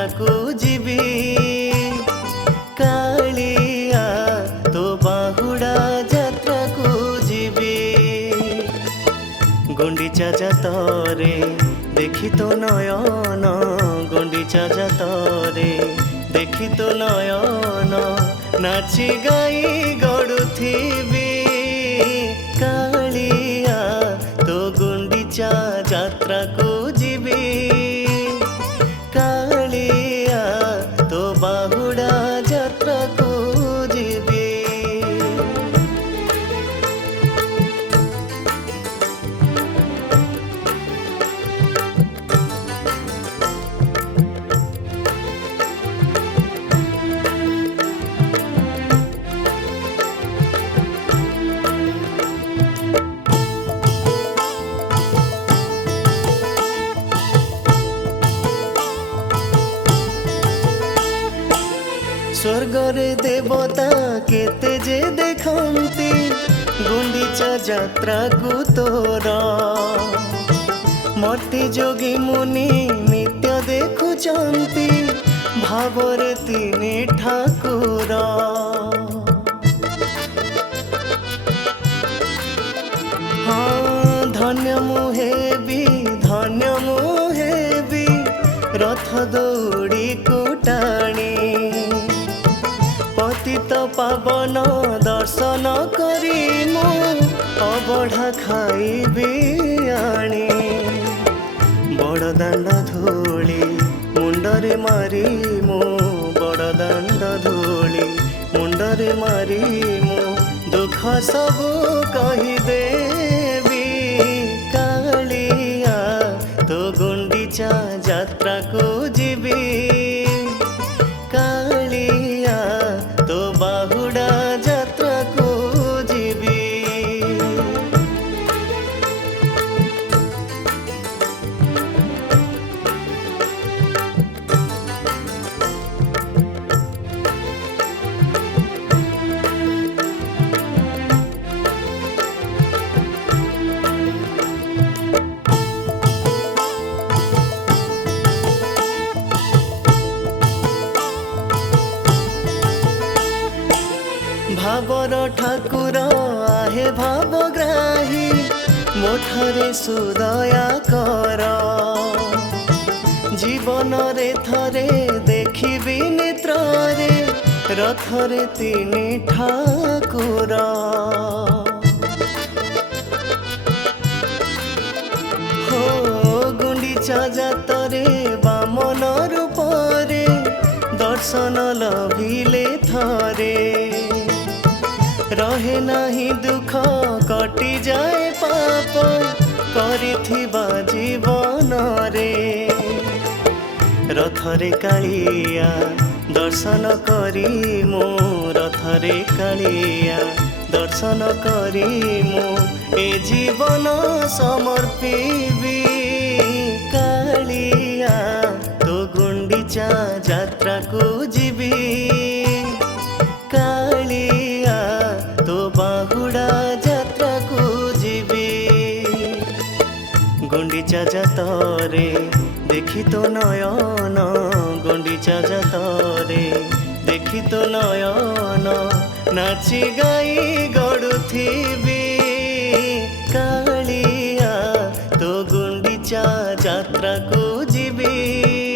যাত্রা কু ଯିବି কালিয়া তো বাহুড়া যাত্রা কু ଯିବି গুন্ডিচা যাতরে দেখি তো নয়ন গুন্ডিচা যাতরে দেখি তো নয়ন নাচি গাই গড়ুথিবি কালিয়া তো গুন্ডিচা যাত্রা কু ଯିବି কালিয়া তো বাহুড়া যাত্রা কু ଯିବି स्वर्गरे देवता केते जे देखंती गुंडीचा जात्रा को तोरा मर्त्य जोगी मुनि नित्य देखुचंती भावरे तिनी ठाकुर हाँ धन्य मुहेबी रथ दौड़ी कुटाणी पतित पावन दर्शन करी मु अबढ़ा खाइबी आनी बड़दाण्ड धूली मुंडरे मारी मु बड़दाण्ड धूली मुंडरे मारी मु दुख सबु कहिदेवी कालिया तो गुंडीचा जात्रा को ଯିବି कालिया तो बाहुड़ा जात्रा को ଯିବି भावर ठाकुर आहे भावग्राही मोठरे सुदया कर जीवन रे थरे देखिबी नेत्रे रथरे तिनी ठाकुर हो गुंडीचा जातरे बामन रूपरे दर्शन लभिले थरे रहे नाही दुख कटि जाए पाप करिथिबा जीवन रे रथरे कालिया दर्शन करी मो रथरे कालिया दर्शन करी मो ए जीवन समर्पिबी कालिया तो गुंडीचा जात्रा को ଯିବି कालिया तो बाहुड़ा जात्रा को ଯିବି गुंडीचा जातरे देखी तो नयन गुंडीचा जातरे देखी तो नयन नाची गाई गड़ुथिबी कालिया तो गुंडीचा जात्रा को ଯିବି।